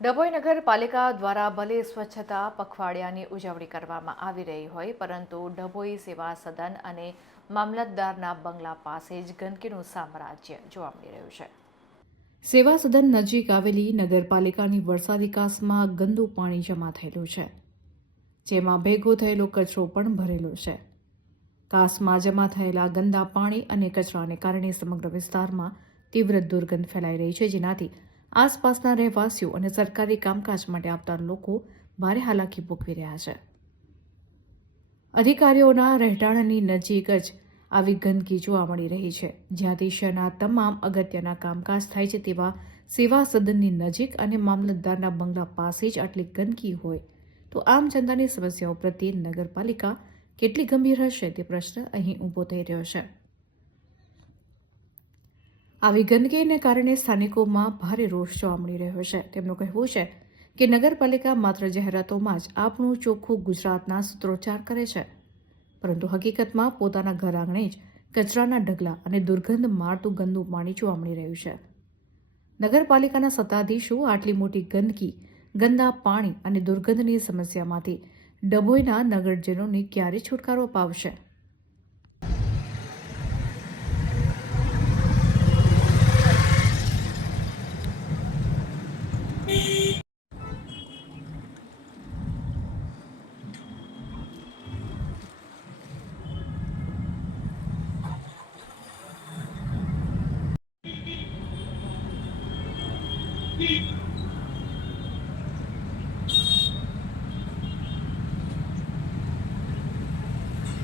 ડભોઈ નગરપાલિકા દ્વારા ભલે સ્વચ્છતા પખવાડિયાની ઉજવણી કરવામાં આવી રહી હોય, પરંતુ ડભોઈ સેવા સદન અને મામલતદારના બંગલા પાસે જ ગંદકીનું સામ્રાજ્ય જોવા મળી રહ્યું છે. સેવા સદન નજીક આવેલી નગરપાલિકાની વરસાદી કાસમાં ગંદુ પાણી જમા થયેલું છે, જેમાં ભેગો થયેલો કચરો પણ ભરેલો છે. કાસમાં જમા થયેલા ગંદા પાણી અને કચરાને કારણે સમગ્ર વિસ્તારમાં તીવ્ર દુર્ગંધ ફેલાઈ રહી છે, જેનાથી આસપાસના રહેવાસીઓ અને સરકારી કામકાજ માટે આવતા લોકો ભારે હાલાકી ભોગવી રહ્યા છે. અધિકારીઓના રહેઠાણની નજીક જ આવી ગંદકી જોવા મળી રહી છે જ્યાંથી શહેરના તમામ અગત્યના કામકાજ થાય છે તેવા સેવા સદનની નજીક અને મામલતદારના બંગલા પાસે જ આટલી ગંદકી હોય તો આમ જનતાની સમસ્યાઓ પ્રત્યે નગરપાલિકા કેટલી ગંભીર હશે તે પ્રશ્ન અહીં ઊભો થઈ રહ્યો છે. આવી ગંદકીને કારણે સ્થાનિકોમાં ભારે રોષ જોવા મળી રહ્યો છે. તેમનું કહેવું છે કે નગરપાલિકા માત્ર જાહેરાતોમાં જ આપણું ચોખ્ખું ગુજરાતના સૂત્રોચ્ચાર કરે છે. પરંતુ હકીકતમાં પોતાના ઘર આંગણે જ કચરાના ઢગલા અને દુર્ગંધ મારતું ગંદુ પાણી જોવા મળી રહ્યું છે. નગરપાલિકાના સત્તાધીશો આટલી મોટી ગંદકી, ગંદા પાણી અને દુર્ગંધની સમસ્યામાંથી ડભોઈના નગરજનોને ક્યારે છુટકારો અપાવશે?